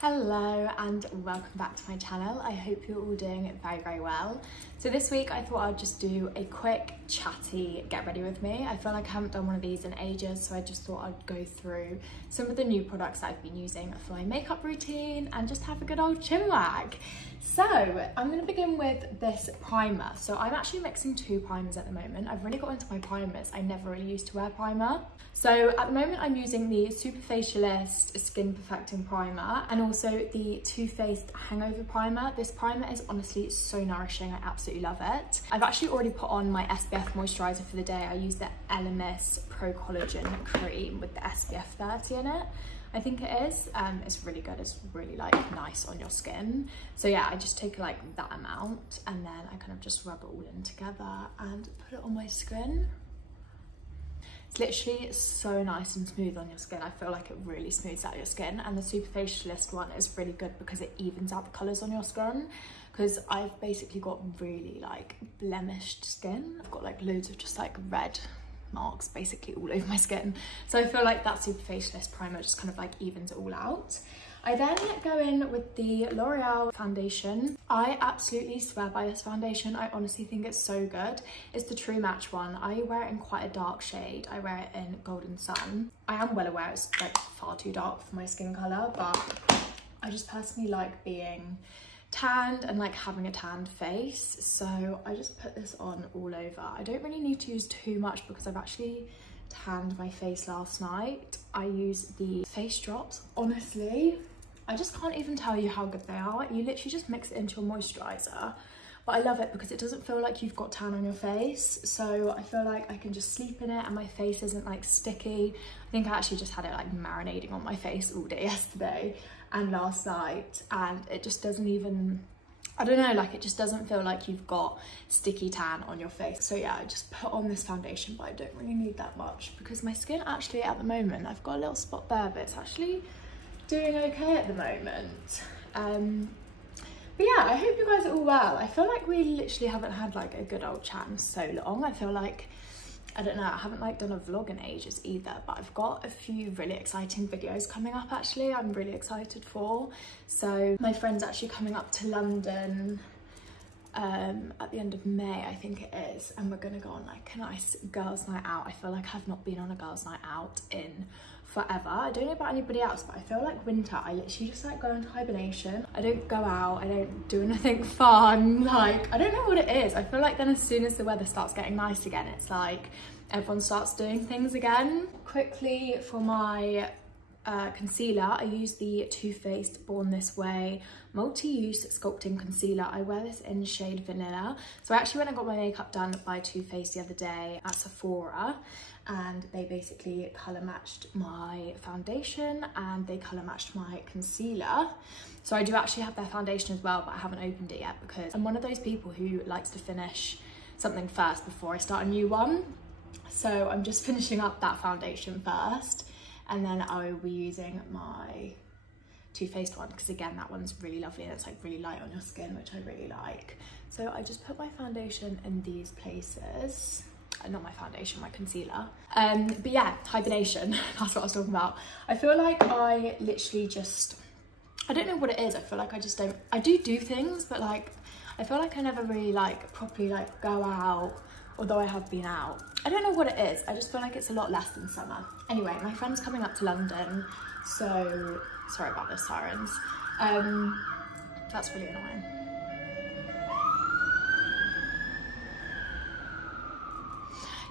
Hello and welcome back to my channel. I hope you're all doing very well. So this week I thought I'd just do a quick chatty get ready with me. I feel like I haven't done one of these in ages, so I just thought I'd go through some of the new products that I've been using for my makeup routine and just have a good old chinwag. So I'm going to begin with this primer. So I'm actually mixing two primers at the moment. I've really got into my primers. I never really used to wear primer. So at the moment I'm using the Superfacialist Skin Perfecting Primer and also the Too Faced Hangover Primer. This primer is honestly so nourishing. I absolutely love it. I've actually already put on my SPF moisturizer for the day. I use the Elemis Pro Collagen Cream with the SPF 30 in it. I think it is. It's really good. It's really like nice on your skin. So yeah, I just take like that amount and then I kind of just rub it all in together and put it on my skin. It's literally so nice and smooth on your skin. I feel like it really smooths out your skin, and the Superfacialist one is really good because it evens out the colours on your skin, because I've basically got really like blemished skin. I've got like loads of just like red marks basically all over my skin. So I feel like that Superfacialist primer just kind of like evens it all out. I then go in with the L'Oreal foundation. I absolutely swear by this foundation. I honestly think it's so good. It's the True Match one. I wear it in quite a dark shade. I wear it in Golden Sun. I am well aware it's like far too dark for my skin colour, but I just personally like being tanned and like having a tanned face. So I just put this on all over. I don't really need to use too much because I've actually tanned my face last night. I use the face drops. Honestly, I just can't even tell you how good they are. You literally just mix it into your moisturizer, but I love it because it doesn't feel like you've got tan on your face. So I feel like I can just sleep in it and my face isn't like sticky. I think I actually just had it like marinating on my face all day yesterday and last night, and it just doesn't even, I don't know, like it just doesn't feel like you've got sticky tan on your face. So yeah, I just put on this foundation, but I don't really need that much because my skin actually at the moment, I've got a little spot there, but it's actually doing okay at the moment. But yeah, I hope you guys are all well. I feel like we literally haven't had like a good old chat in so long. I feel like, I don't know, I haven't like done a vlog in ages either, but I've got a few really exciting videos coming up actually. I'm really excited for. So my friend's actually coming up to London at the end of May, I think it is, and we're gonna go on like a nice girls' night out. I feel like I've not been on a girls' night out in forever. I don't know about anybody else, but I feel like winter, I literally just like go into hibernation. I don't go out, I don't do anything fun. Like, I don't know what it is. I feel like then as soon as the weather starts getting nice again, it's like everyone starts doing things again. Quickly for my concealer, I use the Too Faced Born This Way multi-use sculpting concealer. I wear this in shade Vanilla. So I actually went and got my makeup done by Too Faced the other day at Sephora, and they basically colour matched my foundation and they colour matched my concealer. So I do actually have their foundation as well, but I haven't opened it yet because I'm one of those people who likes to finish something first before I start a new one. So I'm just finishing up that foundation first, and then I will be using my Too Faced one because again, that one's really lovely and it's like really light on your skin, which I really like. So I just put my foundation in these places. Not my foundation, my concealer. But yeah, hibernation, that's what I was talking about. I feel like I literally just, I don't know what it is. I feel like I just don't, I do things, but like, I feel like I never really like properly like go out, although I have been out. I don't know what it is. I just feel like it's a lot less than summer. Anyway, my friend's coming up to London, so sorry about the sirens. That's really annoying.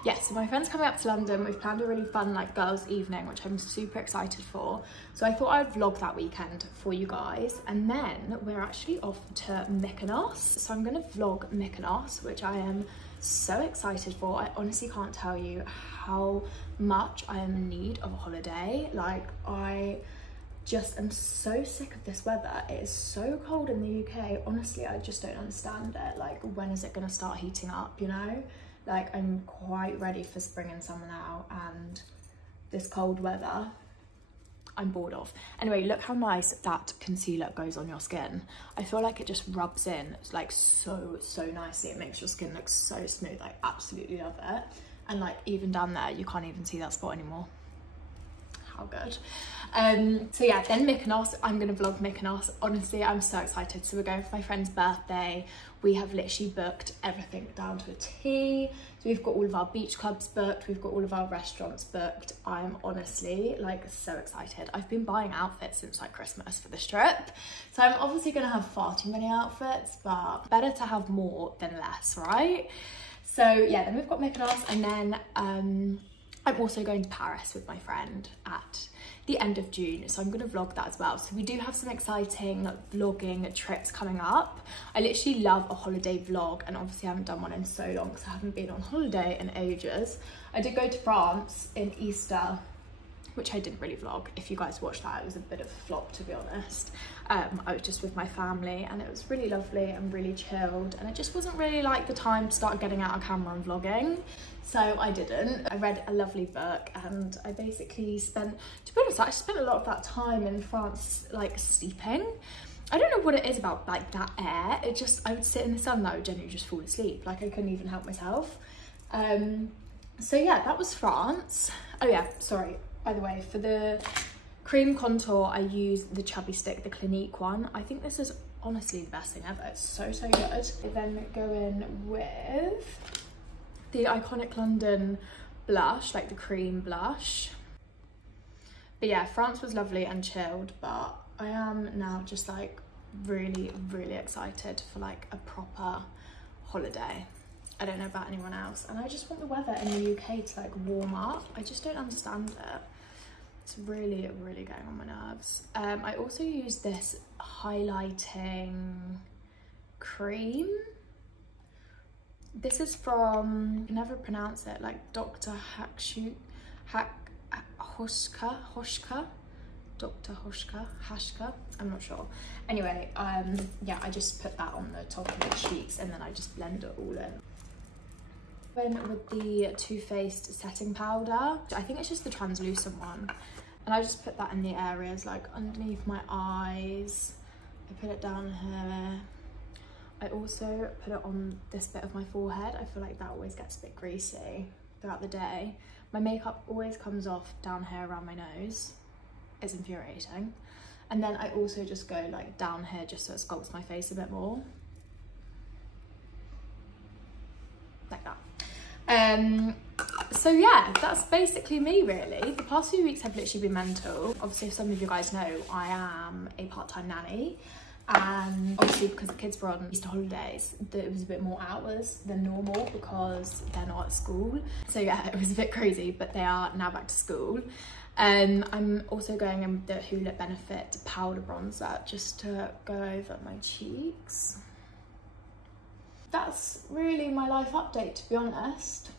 Yes, so my friend's coming up to London. We've planned a really fun like girls' evening, which I'm super excited for. So I thought I'd vlog that weekend for you guys. And then we're actually off to Mykonos. So I'm gonna vlog Mykonos, which I am so excited for. I honestly can't tell you how much I am in need of a holiday. Like, I just am so sick of this weather. It is so cold in the UK. Honestly, I just don't understand it. Like, when is it gonna start heating up, you know? Like, I'm quite ready for spring and summer now, and this cold weather, I'm bored of. Anyway, look how nice that concealer goes on your skin. I feel like it just rubs in like so nicely. It makes your skin look so smooth. I absolutely love it. And like even down there, you can't even see that spot anymore. how good. So yeah, then Mykonos, I'm gonna vlog Mykonos. Honestly, I'm so excited. So we're going for my friend's birthday. We have literally booked everything down to a T. So we've got all of our beach clubs booked, we've got all of our restaurants booked. I'm honestly like so excited. I've been buying outfits since like Christmas for this trip. So I'm obviously gonna have far too many outfits, but better to have more than less, right? So yeah, then we've got Mykonos, and then I'm also going to Paris with my friend at the end of June, so I'm going to vlog that as well. So we do have some exciting vlogging trips coming up. I literally love a holiday vlog, and obviously I haven't done one in so long because I haven't been on holiday in ages. I did go to France in Easter, which I didn't really vlog. If you guys watched that, it was a bit of a flop, to be honest. I was just with my family, and it was really lovely and really chilled, and it just wasn't really like the time to start getting out a camera and vlogging, so I didn't. I read a lovely book, and I basically spent, to be honest, I spent a lot of that time in France like sleeping. I don't know what it is about like that air, it just, I would sit in the sun and I would genuinely just fall asleep, like I couldn't even help myself. So yeah, that was France. Oh yeah, sorry, by the way, for the cream contour, I use the Chubby Stick, the Clinique one. I think this is honestly the best thing ever. It's so, so good. I then go in with the Iconic London blush, like the cream blush. But yeah, France was lovely and chilled, but I am now just like really, really excited for like a proper holiday. I don't know about anyone else, and I just want the weather in the UK to like warm up. I just don't understand it. It's really, really going on my nerves. I also use this highlighting cream. This is from, I can never pronounce it, like Dr. Hashka, I'm not sure. Anyway, yeah, I just put that on the top of the cheeks, and then I just blend it all in. With the Too Faced setting powder, I think it's just the translucent one, and I just put that in the areas like underneath my eyes. I put it down here. I also put it on this bit of my forehead. I feel like that always gets a bit greasy throughout the day. My makeup always comes off down here around my nose. It's infuriating. And then I also just go like down here just so it sculpts my face a bit more, like that. So yeah, that's basically me really. The past few weeks have literally been mental. Obviously, if some of you guys know, I am a part-time nanny, and obviously because the kids were on Easter holidays, it was a bit more hours than normal because they're not at school. So yeah, it was a bit crazy, but they are now back to school. I'm also going in the Hoola Benefit powder bronzer just to go over my cheeks. That's really my life update, to be honest.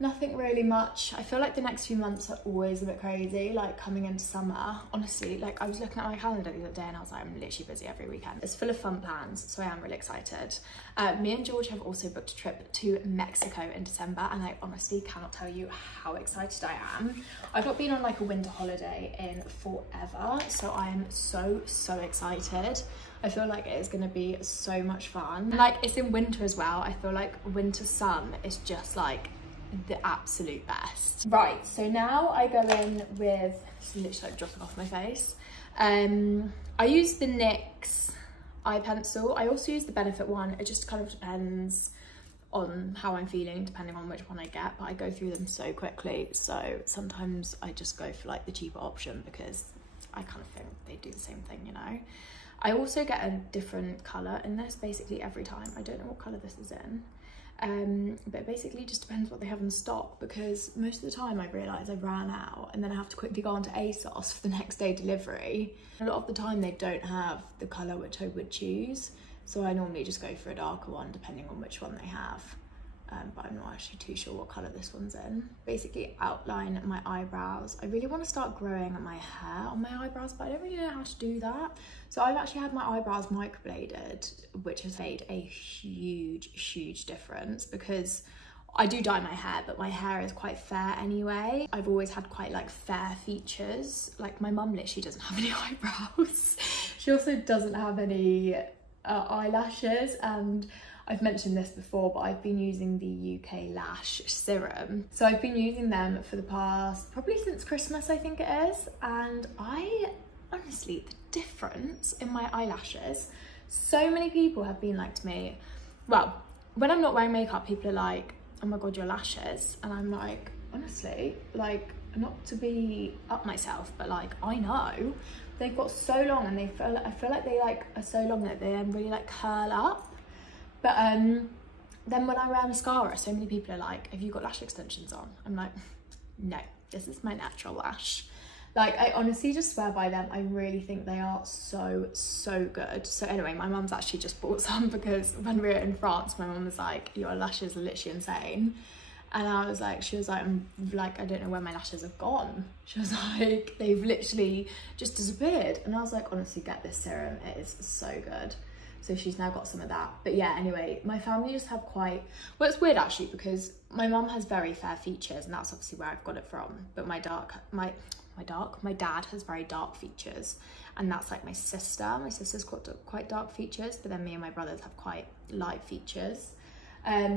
Nothing really much. I feel like the next few months are always a bit crazy, like coming into summer. Honestly, like I was looking at my calendar the other day and I was like, I'm literally busy every weekend. It's full of fun plans, so I am really excited. Me and George have also booked a trip to Mexico in December, and I honestly cannot tell you how excited I am. I've not been on like a winter holiday in forever, so I am so, so excited. I feel like it is going to be so much fun. Like, it's in winter as well. I feel like winter sun is just like the absolute best. Right, so now I go in with, it's literally like dropping off my face. I use the NYX eye pencil. I also use the Benefit one. It just kind of depends on how I'm feeling, depending on which one I get, but I go through them so quickly. So sometimes I just go for like the cheaper option because I kind of think they do the same thing, you know. I also get a different colour in this basically every time. I don't know what colour this is in. But it basically just depends what they have in stock, because most of the time I realise I ran out and then I have to quickly go onto ASOS for the next day delivery. A lot of the time they don't have the colour which I would choose, so I normally just go for a darker one depending on which one they have. But I'm not actually too sure what colour this one's in. Basically outline my eyebrows. I really want to start growing my hair on my eyebrows, but I don't really know how to do that. So I've actually had my eyebrows microbladed, which has made a huge, huge difference, because I do dye my hair, but my hair is quite fair anyway. I've always had quite like fair features. Like my mum literally doesn't have any eyebrows. She also doesn't have any eyelashes, and I've mentioned this before, but I've been using the UK Lash Serum. So I've been using them for the past, probably since Christmas, I think it is. And honestly, the difference in my eyelashes, so many people have been like to me, well, when I'm not wearing makeup, people are like, oh my God, your lashes. And I'm like, honestly, like, not to be up myself, but like, I know they've got so long, and I feel like they like are so long that they then really like curl up. But then when I wear mascara, so many people are like, have you got lash extensions on? I'm like, no, this is my natural lash. Like, I honestly just swear by them. I really think they are so, so good. So anyway, my mum's actually just bought some, because when we were in France, my mum was like, your lashes are literally insane. And I was like, she was like, I don't know where my lashes have gone. She was like, they've literally just disappeared. And I was like, honestly, get this serum. It is so good. So she's now got some of that. But yeah, anyway, my family just have quite, well, it's weird actually, because my mum has very fair features, and that's obviously where I've got it from. But my dad has very dark features, and that's like my sister. My sister's got quite dark features, but then me and my brothers have quite light features.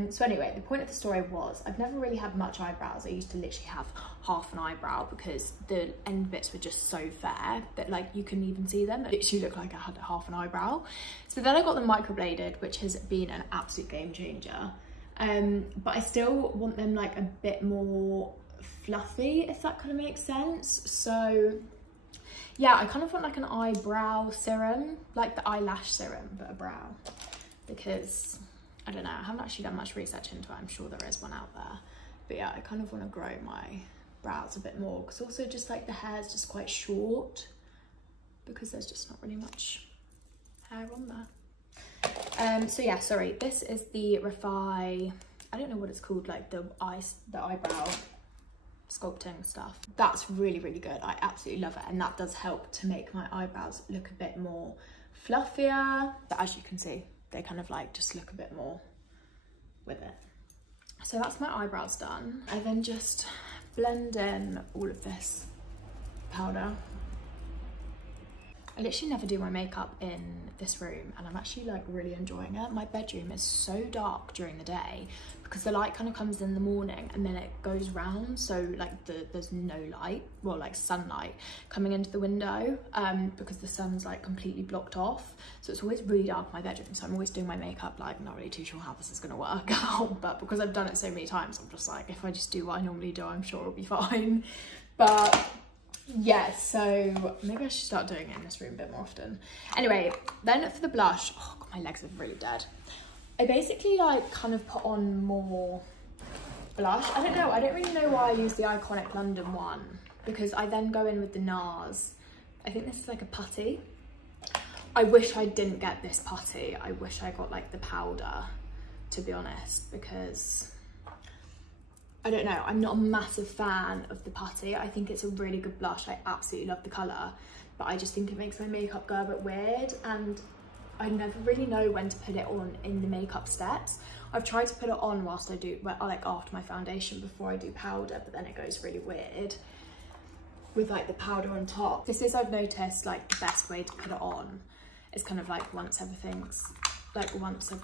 So anyway, the point of the story was, I've never really had much eyebrows. I used to literally have half an eyebrow, because the end bits were just so fair that like you couldn't even see them. It literally looked like I had half an eyebrow. So then I got them microbladed, which has been an absolute game changer. But I still want them like a bit more fluffy, if that kind of makes sense. So yeah, I kind of want like an eyebrow serum, like the eyelash serum, but a brow, because I don't know, I haven't actually done much research into it. I'm sure there is one out there. But yeah, I kind of want to grow my brows a bit more, because also just like the hair is just quite short, because there's just not really much hair on there. So yeah, sorry, this is the Refi, I don't know what it's called, like the eyebrow sculpting stuff. That's really, really good. I absolutely love it, and that does help to make my eyebrows look a bit more fluffier. But as you can see, they kind of like just look a bit more with it. So that's my eyebrows done. I then just blend in all of this powder. I literally never do my makeup in this room, and I'm actually like really enjoying it. My bedroom is so dark during the day because the light kind of comes in the morning and then it goes round, so like there's no light, well, like sunlight coming into the window, because the sun's like completely blocked off. So it's always really dark in my bedroom, so I'm always doing my makeup like not really too sure how this is gonna work out, but because I've done it so many times, I'm just like, if I just do what I normally do, I'm sure it'll be fine. But yeah, so maybe I should start doing it in this room a bit more often. Anyway, then for the blush, oh God, my legs are really dead. I basically like kind of put on more blush. I don't know, I don't really know why I use the Iconic London one, because I then go in with the NARS. I think this is like a putty. I wish I didn't get this putty. I wish I got like the powder, to be honest, because I don't know, I'm not a massive fan of the putty. I think it's a really good blush. I absolutely love the colour, but I just think it makes my makeup go a bit weird, and I never really know when to put it on in the makeup steps. I've tried to put it on whilst I do, well, like after my foundation before I do powder, but then it goes really weird with like the powder on top. This is, I've noticed, like the best way to put it on is kind of like once I've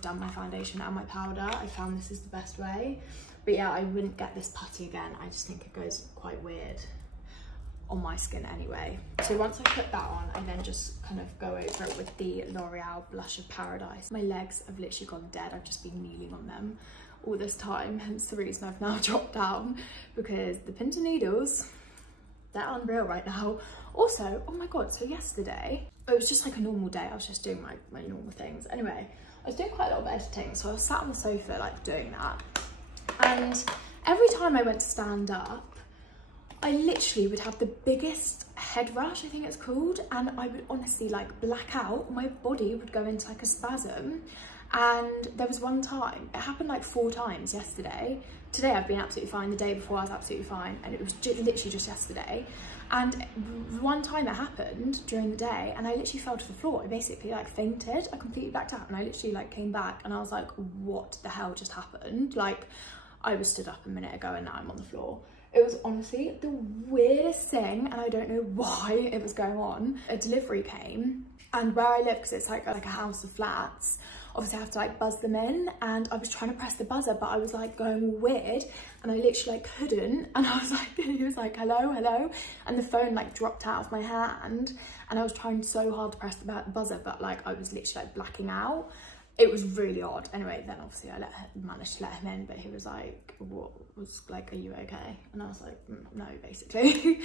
done my foundation and my powder, I found this is the best way. But yeah, I wouldn't get this putty again. I just think it goes quite weird on my skin anyway. So once I put that on, I then just kind of go over it with the L'Oreal Blush of Paradise. My legs have literally gone dead. I've just been kneeling on them all this time, hence the reason I've now dropped down, because the pins and needles, they're unreal right now. Also, oh my God, so yesterday, it was just like a normal day. I was just doing my normal things. Anyway, I was doing quite a lot of editing, so I was sat on the sofa like doing that. And every time I went to stand up, I literally would have the biggest head rush, I think it's called, and I would honestly like black out. My body would go into like a spasm. And there was one time, it happened like 4 times yesterday. Today I've been absolutely fine, the day before I was absolutely fine, and it was literally just yesterday. And one time it happened during the day, and I literally fell to the floor. I basically like fainted. I completely blacked out, and I literally like came back and I was like, what the hell just happened? Like, I was stood up a minute ago and now I'm on the floor. It was honestly the weirdest thing, and I don't know why it was going on. A delivery came, and where I live, because it's like a house of flats, obviously I have to like buzz them in, and I was trying to press the buzzer, but I was like going weird, and I literally like couldn't, and I was like, he was like, hello, hello, and the phone like dropped out of my hand, and I was trying so hard to press the buzzer, but like I was literally like blacking out. It was really odd. Anyway, then obviously I managed to let him in, but he was like, what was like, are you okay? And I was like, no, basically.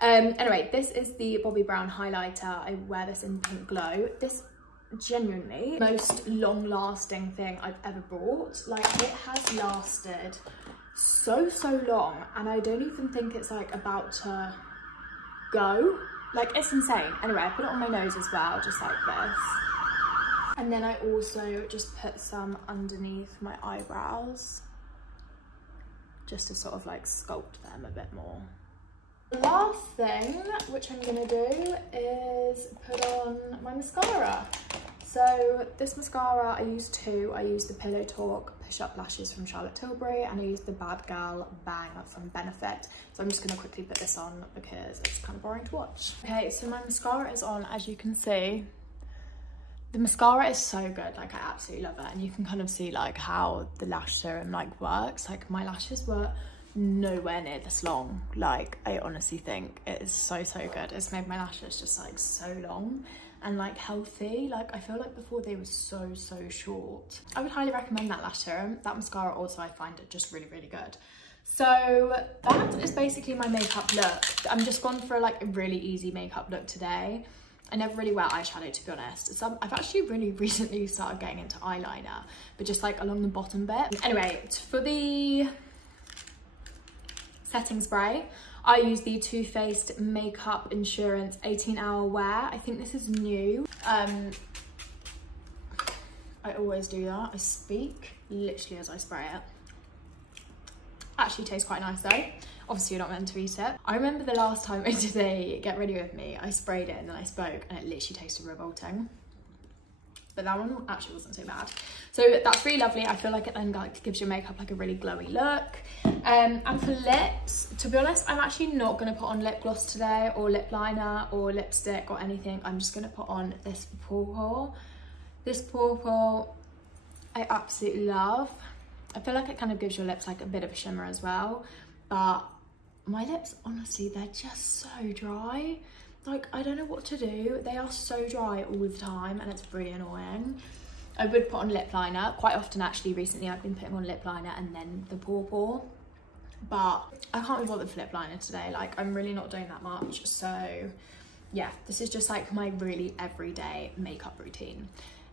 Anyway, this is the Bobbi Brown highlighter. I wear this in Pink Glow. This genuinely most long-lasting thing I've ever bought. Like, it has lasted so long, and I don't even think it's like about to go. Like, it's insane. Anyway, I put it on my nose as well, just like this. And then I also just put some underneath my eyebrows, just to sort of like sculpt them a bit more. The last thing, which I'm gonna do, is put on my mascara. So this mascara, I use two. I use the Pillow Talk Push Up Lashes from Charlotte Tilbury, and I use the Bad Girl Bang from Benefit. So I'm just gonna quickly put this on because it's kind of boring to watch. Okay, so my mascara is on, as you can see. The mascara is so good, like I absolutely love it, and you can kind of see like how the lash serum like works. Like, my lashes were nowhere near this long. Like, I honestly think it is so good. It's made my lashes just like so long and like healthy. Like, I feel like before they were so short. I would highly recommend that lash serum. That mascara also, I find it just really good. So that is basically my makeup look. I'm just gone for like a really easy makeup look today. I never really wear eyeshadow, to be honest. So I've actually really recently started getting into eyeliner, but just like along the bottom bit. Anyway, for the setting spray, I use the Too Faced Makeup Insurance 18-hour wear. I think this is new. I always do that. I speak literally as I spray it. Actually tastes quite nice though. Obviously you're not meant to eat it. I remember the last time I did a Get Ready With Me, I sprayed it and then I spoke, and it literally tasted revolting. But that one actually wasn't so bad. So that's really lovely. I feel like it then like gives your makeup like a really glowy look. And for lips, to be honest, I'm actually not gonna put on lip gloss today, or lip liner, or lipstick, or anything. I'm just gonna put on this purple. This purple, I absolutely love. I feel like it kind of gives your lips like a bit of a shimmer as well, but my lips, honestly, they're just so dry. Like, I don't know what to do. They are so dry all the time, and it's really annoying. I would put on lip liner quite often. Actually, recently I've been putting on lip liner and then the purple, but I can't be bothered for lip liner today. Like, I'm really not doing that much. So yeah, this is just like my really everyday makeup routine.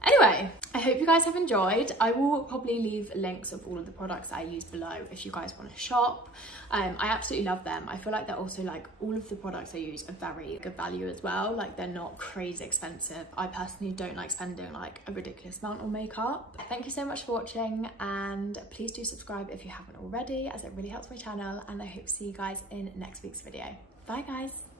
Anyway, I hope you guys have enjoyed. I will probably leave links of all of the products that I use below if you guys want to shop. I absolutely love them. I feel like they're also like, all of the products I use are very good value as well. Like, they're not crazy expensive. I personally don't like spending like a ridiculous amount on makeup. Thank you so much for watching, and please do subscribe if you haven't already, as it really helps my channel, and I hope to see you guys in next week's video. Bye guys.